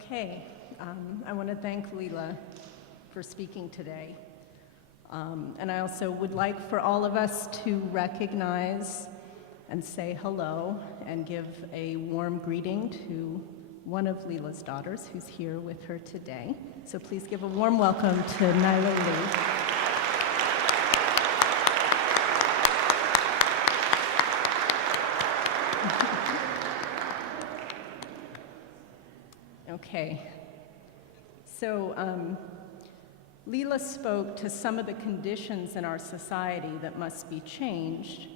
Okay, I want to thank Leela for speaking today. And I also would like for all of us to recognize and say hello and give a warm greeting to one of Leela's daughters who's here with her today. So please give a warm welcome to Nyla Lee. Okay, so Leela spoke to some of the conditions in our society that must be changed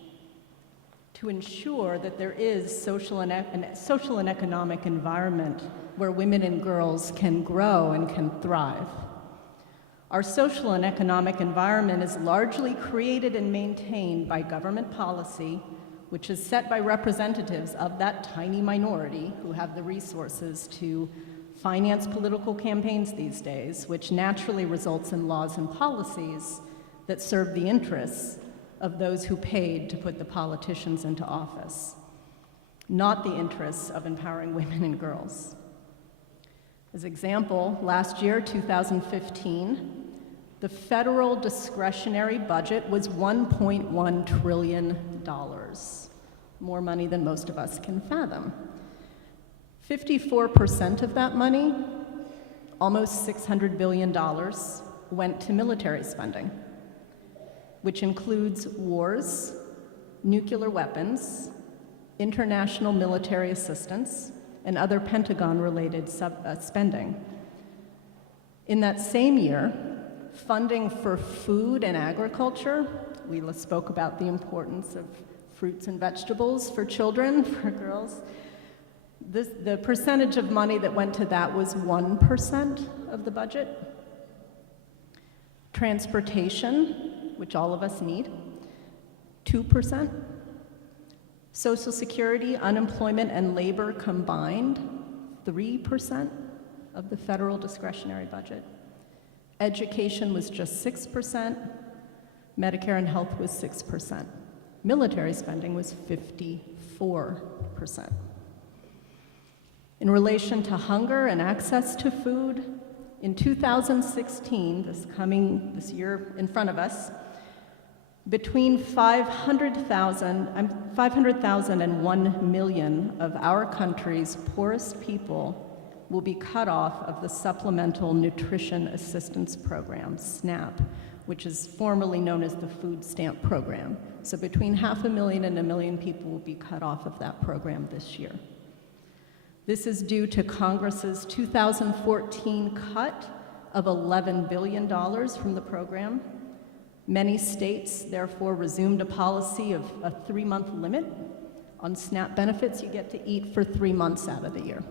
to ensure that there is social and economic environment where women and girls can grow and can thrive. Our social and economic environment is largely created and maintained by government policy, which is set by representatives of that tiny minority who have the resources to finance political campaigns these days, which naturally results in laws and policies that serve the interests of those who paid to put the politicians into office, not the interests of empowering women and girls. As example, last year, 2015, the federal discretionary budget was $1.1 trillion, more money than most of us can fathom. 54% of that money, almost $600 billion, went to military spending, which includes wars, nuclear weapons, international military assistance, and other Pentagon-related spending. In that same year, funding for food and agriculture, Leela spoke about the importance of fruits and vegetables for children, for girls. The percentage of money that went to that was 1% of the budget. Transportation, which all of us need, 2%. Social Security, unemployment, and labor combined, 3% of the federal discretionary budget. Education was just 6%. Medicare and health was 6%. Military spending was 54%. In relation to hunger and access to food, in 2016, this year in front of us, between 500,000 and 1 million of our country's poorest people will be cut off of the Supplemental Nutrition Assistance Program, SNAP, which is formerly known as the Food Stamp Program. So between 500,000 and 1 million people will be cut off of that program this year. This is due to Congress's 2014 cut of $11 billion from the program. Many states, therefore, resumed a policy of a 3-month limit on SNAP benefits. You get to eat for 3 months out of the year.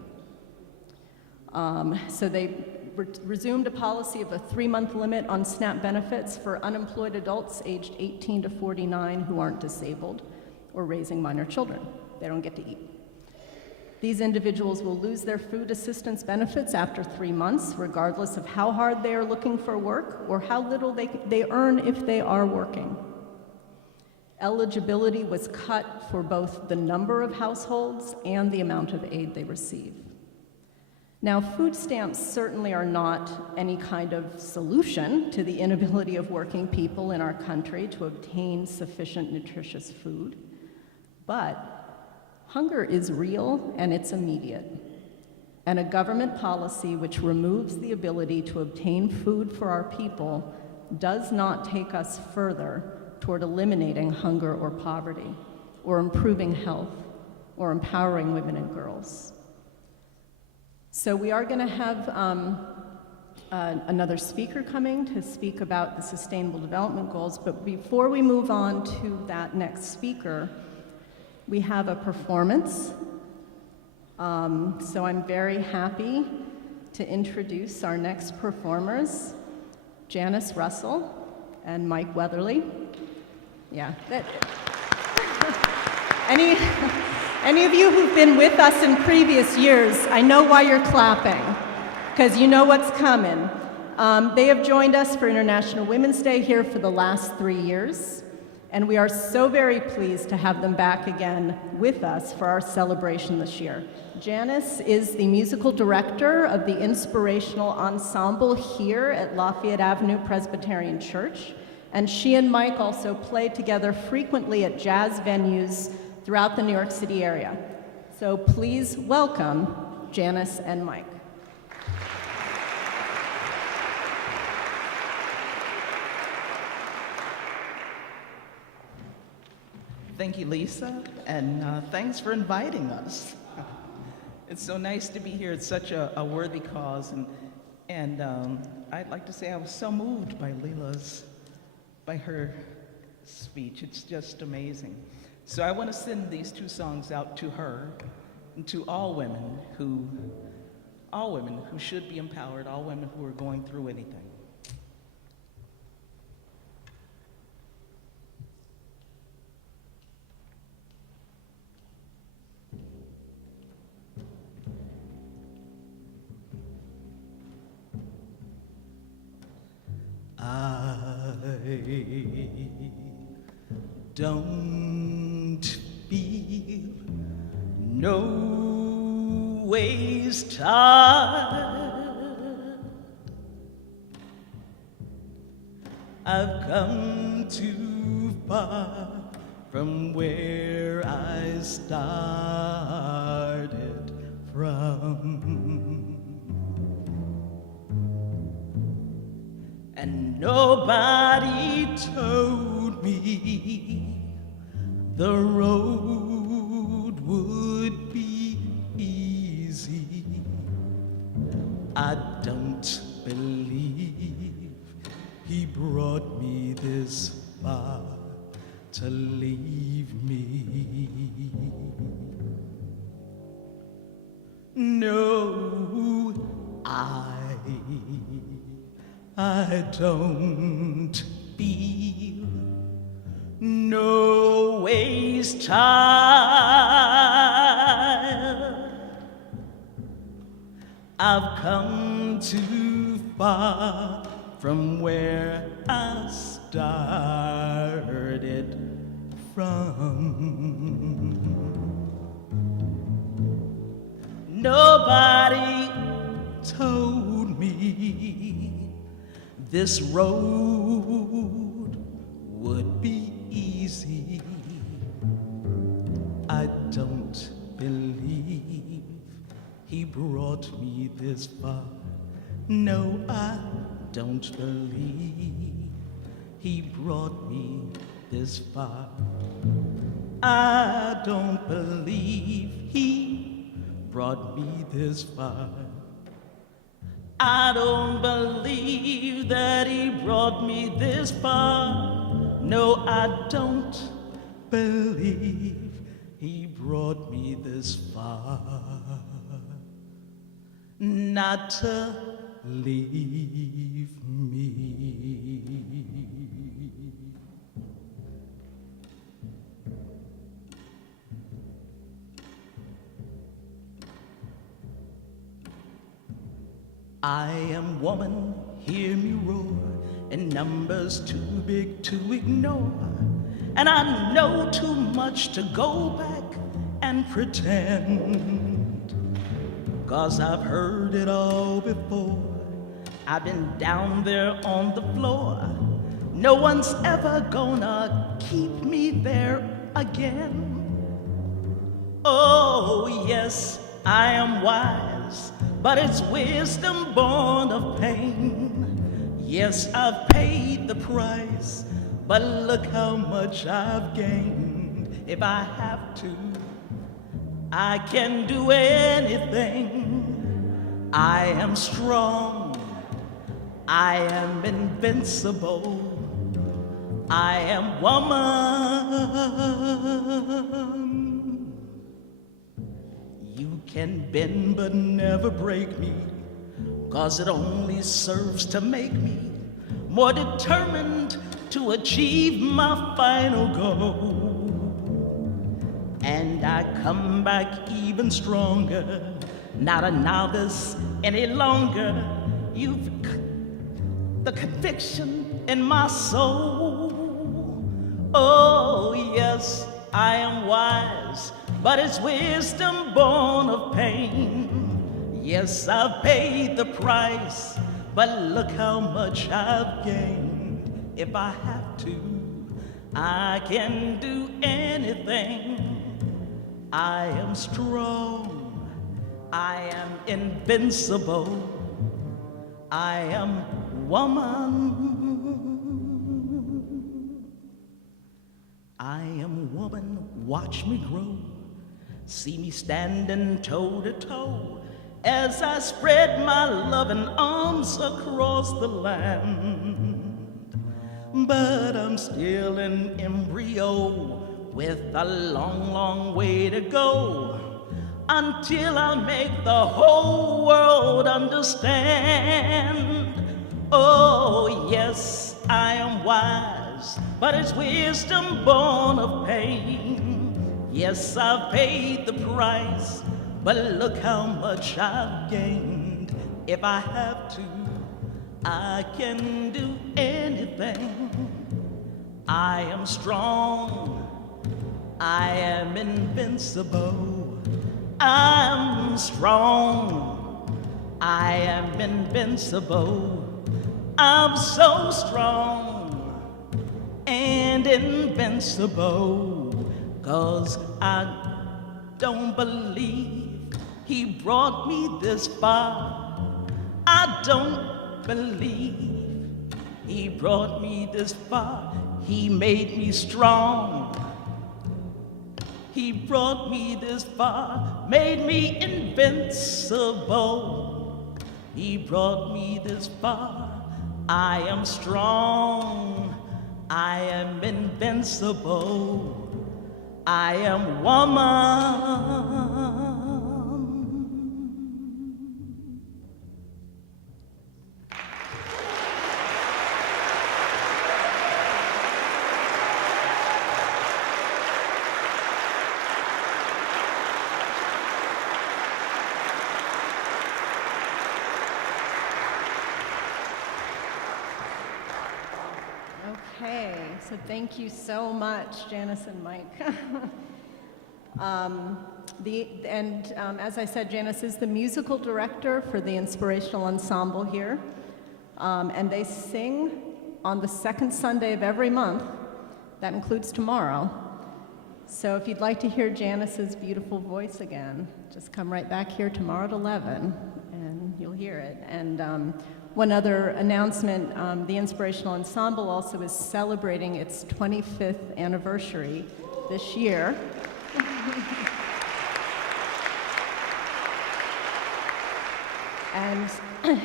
So they resumed a policy of a 3-month limit on SNAP benefits for unemployed adults aged 18 to 49 who aren't disabled or raising minor children. They don't get to eat. These individuals will lose their food assistance benefits after 3 months, regardless of how hard they are looking for work or how little they earn if they are working. Eligibility was cut for both the number of households and the amount of aid they receive. Now, food stamps certainly are not any kind of solution to the inability of working people in our country to obtain sufficient nutritious food, but hunger is real and it's immediate. And a government policy which removes the ability to obtain food for our people does not take us further toward eliminating hunger or poverty, or improving health, or empowering women and girls. So we are going to have another speaker coming to speak about the Sustainable Development Goals, but before we move on to that next speaker, we have a performance. So I'm very happy to introduce our next performers, Janice Russell and Mike Weatherly. Yeah. Any of you who've been with us in previous years, I know why you're clapping, because you know what's coming. They have joined us for International Women's Day here for the last 3 years. And we are so very pleased to have them back again with us for our celebration this year. Janice is the musical director of the Inspirational Ensemble here at Lafayette Avenue Presbyterian Church, and she and Mike also play together frequently at jazz venues throughout the New York City area. So please welcome Janice and Mike. Thank you, Lisa, and thanks for inviting us. It's so nice to be here. It's such a worthy cause, and I'd like to say I was so moved by her speech. It's just amazing. So I want to send these two songs out to her and to all women who should be empowered, all women who are going through anything. I don't feel no ways tired. I've come too far from where I started from. And nobody told me the road would be easy. I don't believe he brought me this far to leave me. No, I don't feel no ways tired. I've come too far from where I started from. Nobody told me this road would be easy. I don't believe he brought me this far. No, I don't believe he brought me this far. I don't believe he brought me this far. I don't believe that he brought me this far. No, I don't believe he brought me this far. Not to leave me. I am woman, hear me roar, in numbers too big to ignore. And I know too much to go back and pretend. 'Cause I've heard it all before. I've been down there on the floor. No one's ever gonna keep me there again. Oh, yes, I am wise, but it's wisdom born of pain. Yes, I've paid the price, but look how much I've gained. If I have to, I can do anything. I am strong, I am invincible, I am woman. You can bend but never break me, 'cause it only serves to make me more determined to achieve my final goal. And I come back even stronger, not a novice any longer. The conviction in my soul. Oh, yes, I am wise, but it's wisdom born of pain. Yes, I've paid the price, but look how much I've gained. If I have to, I can do anything. I am strong, I am invincible, I am woman. I am woman, watch me grow. See me standing toe to toe as I spread my loving arms across the land. But I'm still an embryo with a long, long way to go until I make the whole world understand. Oh, yes, I am wise, but it's wisdom born of pain. Yes, I've paid the price, but look how much I've gained. If I have to, I can do anything. I am strong, I am invincible. I'm strong, I am invincible. I'm so strong and invincible, 'cause I don't believe he brought me this far. I don't believe he brought me this far. He made me strong. He brought me this far, made me invincible. He brought me this far. I am strong, I am invincible, I am woman. Okay, so thank you so much, Janice and Mike. As I said, Janice is the musical director for the Inspirational Ensemble here, and they sing on the second Sunday of every month. That includes tomorrow. So if you'd like to hear Janice's beautiful voice again, just come right back here tomorrow at 11, and you'll hear it. And one other announcement, the Inspirational Ensemble also is celebrating its 25th anniversary this year. And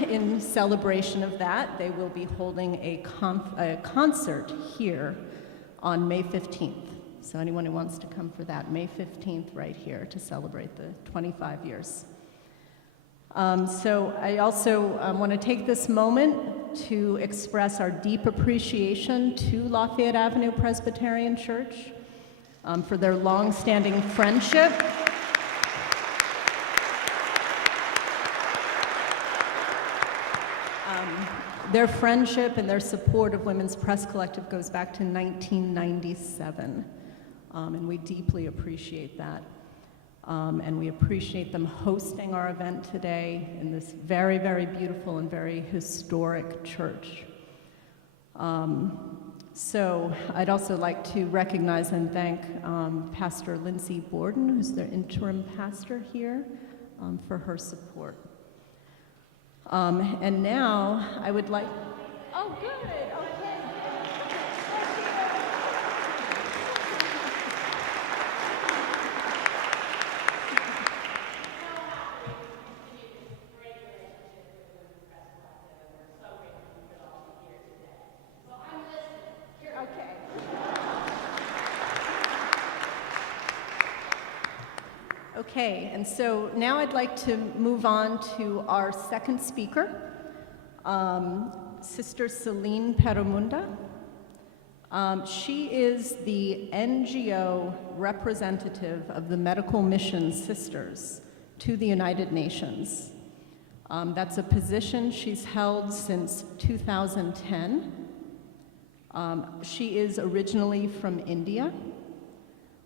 in celebration of that, they will be holding a concert here on May 15th. So anyone who wants to come for that, May 15th, right here, to celebrate the 25 years. So I also want to take this moment to express our deep appreciation to Lafayette Avenue Presbyterian Church for their long-standing friendship. Their friendship and their support of Women's Press Collective goes back to 1997, and we deeply appreciate that. And we appreciate them hosting our event today in this very, very beautiful and very historic church. So I'd also like to recognize and thank Pastor Lindsay Borden, who's their interim pastor here, for her support. And now I would like, oh good, okay. Okay, and so now I'd like to move on to our second speaker, Sister Celine Perumunda. She is the NGO representative of the Medical Mission Sisters to the United Nations. That's a position she's held since 2010. She is originally from India,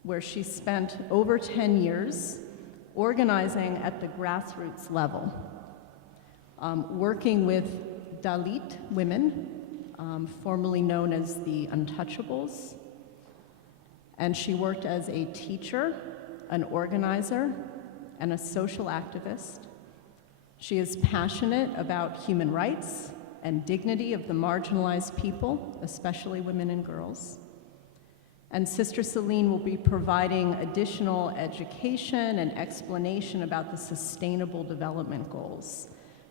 where she spent over 10 years organizing at the grassroots level, working with Dalit women, formerly known as the Untouchables. And she worked as a teacher, an organizer, and a social activist. She is passionate about human rights and dignity of the marginalized people, especially women and girls. And Sister Celine will be providing additional education and explanation about the Sustainable Development Goals,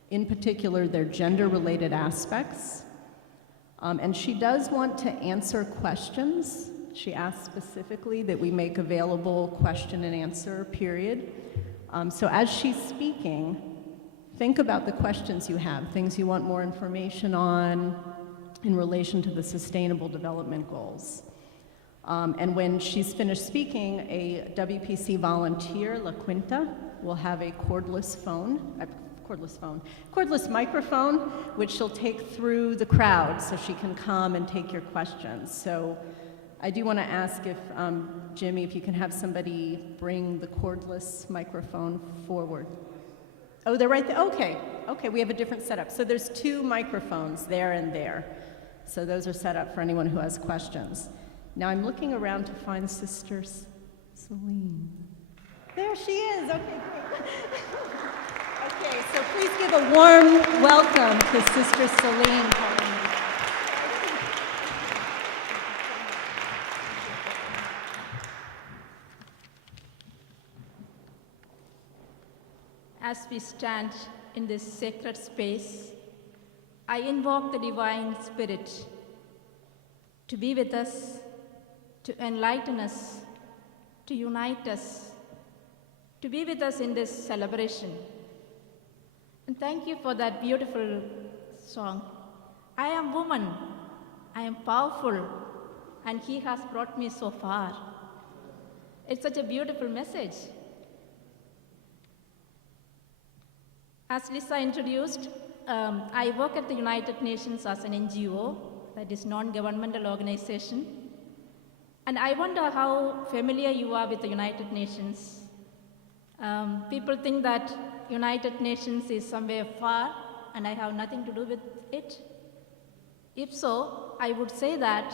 in particular their gender-related aspects. And she does want to answer questions. She asked specifically that we make available question and answer period. So as she's speaking, think about the questions you have, things you want more information on in relation to the Sustainable Development Goals. And when she's finished speaking, a WPC volunteer, La Quinta, will have a cordless microphone, which she'll take through the crowd so she can come and take your questions. So I do want to ask if, Jimmy, if you can have somebody bring the cordless microphone forward. Oh, they're right there. Okay, we have a different setup. So there's 2 microphones there and there. So those are set up for anyone who has questions. Now I'm looking around to find Sister Celine. There she is. Okay, great. Okay, so please give a warm welcome to Sister Celine. As we stand in this sacred space, I invoke the Divine Spirit to be with us, to enlighten us, to unite us, to be with us in this celebration. And thank you for that beautiful song. I am woman, I am powerful, and He has brought me so far. It's such a beautiful message. As Lisa introduced, I work at the United Nations as an NGO, that is non-governmental organization. And I wonder how familiar you are with the United Nations. People think that United Nations is somewhere far and I have nothing to do with it. If so, I would say that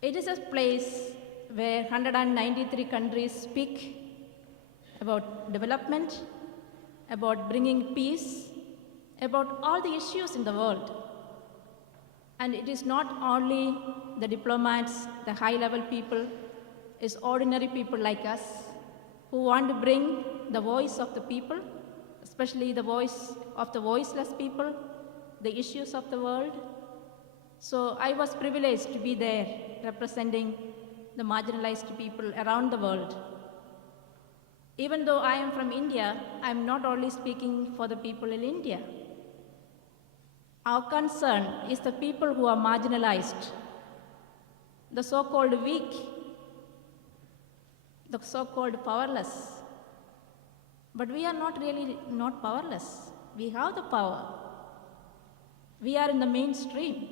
it is a place where 193 countries speak about development, about bringing peace, about all the issues in the world. And it is not only the diplomats, the high-level people, it's ordinary people like us who want to bring the voice of the people, especially the voice of the voiceless people, the issues of the world. So I was privileged to be there representing the marginalized people around the world. Even though I am from India, I'm not only speaking for the people in India. Our concern is the people who are marginalized, the so-called weak, the so-called powerless. But we are not really not powerless. We have the power. We are in the mainstream.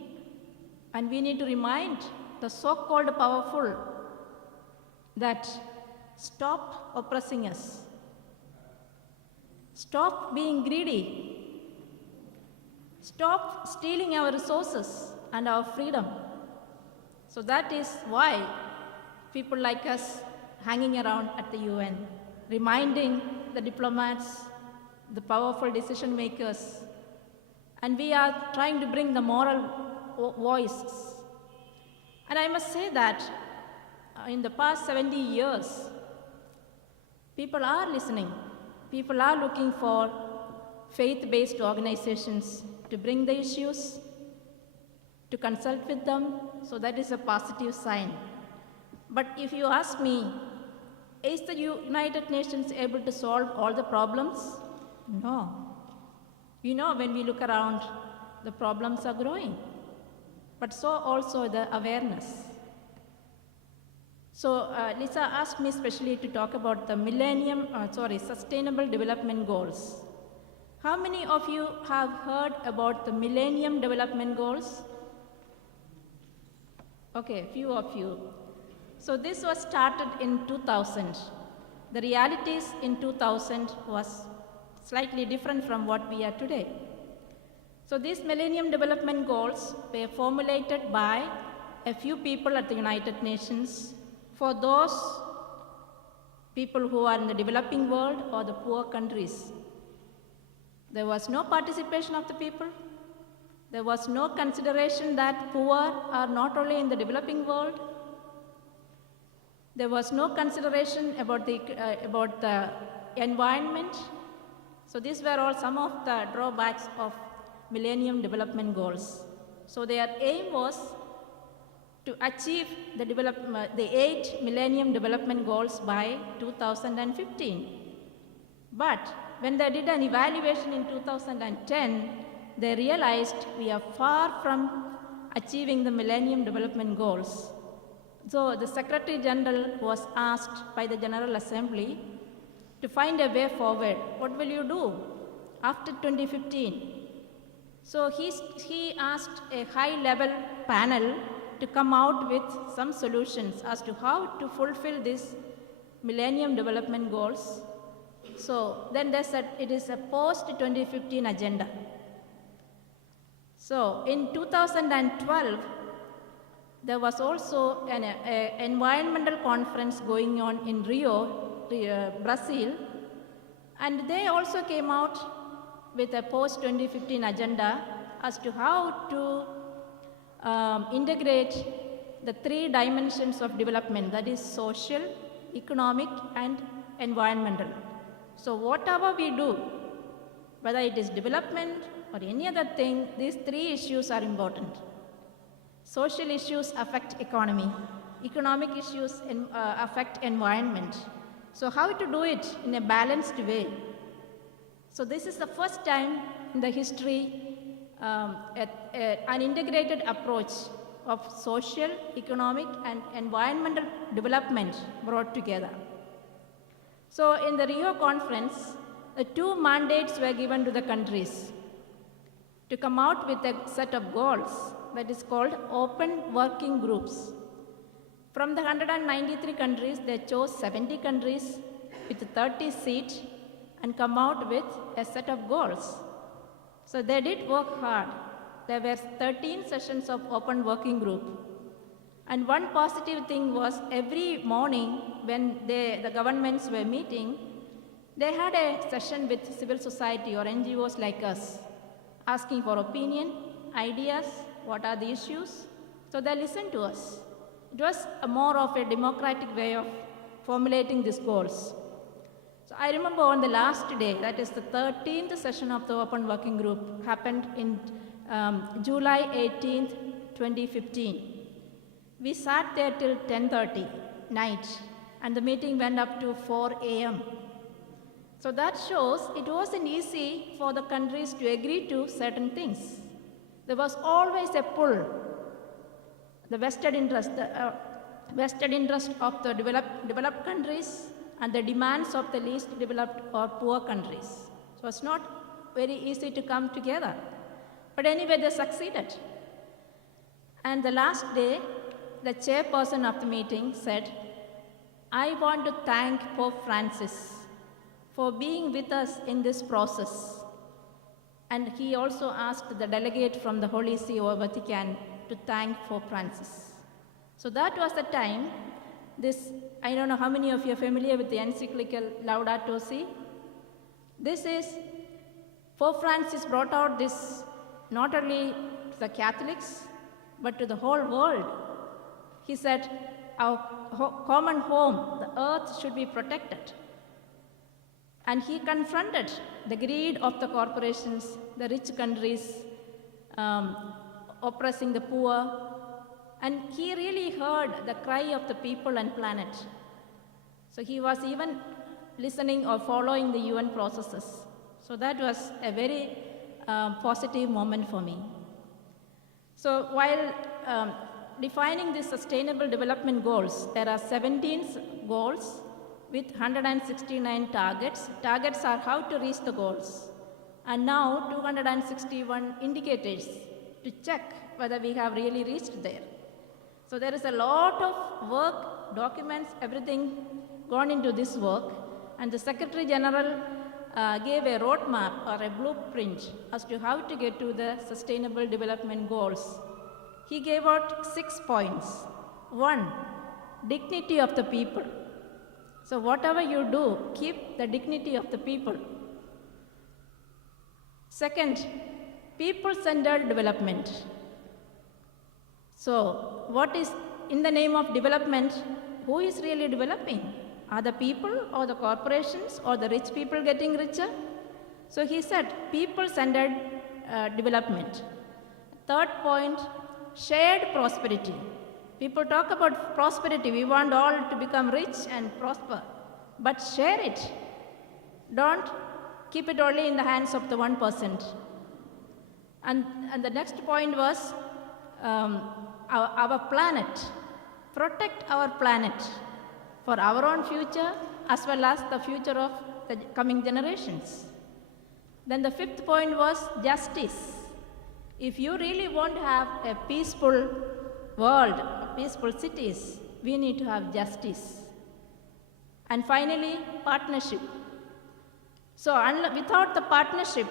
And we need to remind the so-called powerful that stop oppressing us. Stop being greedy. Stop stealing our resources and our freedom. So that is why people like us hanging around at the UN, reminding the diplomats, the powerful decision makers, and we are trying to bring the moral voice. And I must say that in the past 70 years, people are listening. People are looking for faith-based organizations to bring the issues, to consult with them, so that is a positive sign. But if you ask me, is the United Nations able to solve all the problems? No. You know, when we look around, the problems are growing, but so also the awareness. So Lisa asked me especially to talk about the Sustainable Development Goals. How many of you have heard about the Millennium Development Goals? Okay, few of you. So this was started in 2000. The realities in 2000 was slightly different from what we are today. So these Millennium Development Goals were formulated by a few people at the United Nations for those people who are in the developing world or the poor countries. There was no participation of the people. There was no consideration that poor are not only in the developing world. There was no consideration about the environment. So these were all some of the drawbacks of Millennium Development Goals. So their aim was to achieve the 8 Millennium Development Goals by 2015. But when they did an evaluation in 2010, they realized we are far from achieving the Millennium Development Goals. So the Secretary General was asked by the General Assembly to find a way forward. What will you do after 2015? So he asked a high-level panel to come out with some solutions as to how to fulfill these Millennium Development Goals. So then they said it is a post-2015 agenda. So in 2012, there was also an environmental conference going on in Rio, Brazil, and they also came out with a post-2015 agenda as to how to integrate the 3 dimensions of development, that is social, economic, and environmental. So whatever we do, whether it is development or any other thing, these 3 issues are important. Social issues affect economy. Economic issues affect environment. So how to do it in a balanced way? So this is the first time in the history an integrated approach of social, economic, and environmental development brought together. So in the Rio conference, 2 mandates were given to the countries to come out with a set of goals that is called open working groups. From the 193 countries, they chose 70 countries with 30 seats and come out with a set of goals. So they did work hard. There were 13 sessions of open working group. And one positive thing was every morning when the governments were meeting, they had a session with civil society or NGOs like us, asking for opinion, ideas, what are the issues. So they listened to us. It was more of a democratic way of formulating these goals. So I remember on the last day, that is the 13th session of the Open Working Group, happened in July 18th, 2015. We sat there till 10:30 night, and the meeting went up to 4 a.m. So that shows it wasn't easy for the countries to agree to certain things. There was always a pull. The vested interest of the developed countries and the demands of the least developed or poor countries. So it's not very easy to come together. But anyway, they succeeded. And the last day, the chairperson of the meeting said, I want to thank Pope Francis for being with us in this process. And he also asked the delegate from the Holy See or Vatican to thank Pope Francis. So that was the time I don't know how many of you are familiar with the encyclical Laudato Si. This is, Pope Francis brought out this not only to the Catholics, but to the whole world. He said, our common home, the earth, should be protected. And he confronted the greed of the corporations, the rich countries, oppressing the poor. And he really heard the cry of the people and planet. So he was even listening or following the UN processes. So that was a very positive moment for me. So while defining the Sustainable Development Goals, there are 17 goals with 169 targets. Targets are how to reach the goals. And now 261 indicators to check whether we have really reached there. So there is a lot of work, documents, everything gone into this work, and the Secretary General gave a roadmap or a blueprint as to how to get to the Sustainable Development Goals. He gave out 6 points. 1, dignity of the people. So whatever you do, keep the dignity of the people. Second, people-centered development. So what is in the name of development, who is really developing? Are the people or the corporations or the rich people getting richer? So he said people-centered development. Third point, shared prosperity. People talk about prosperity. We want all to become rich and prosper. But share it. Don't keep it only in the hands of the 1%. And the next point was our planet. Protect our planet for our own future as well as the future of the coming generations. Then the 5th point was justice. If you really want to have a peaceful world, peaceful cities, we need to have justice. And finally, partnership. So without the partnership,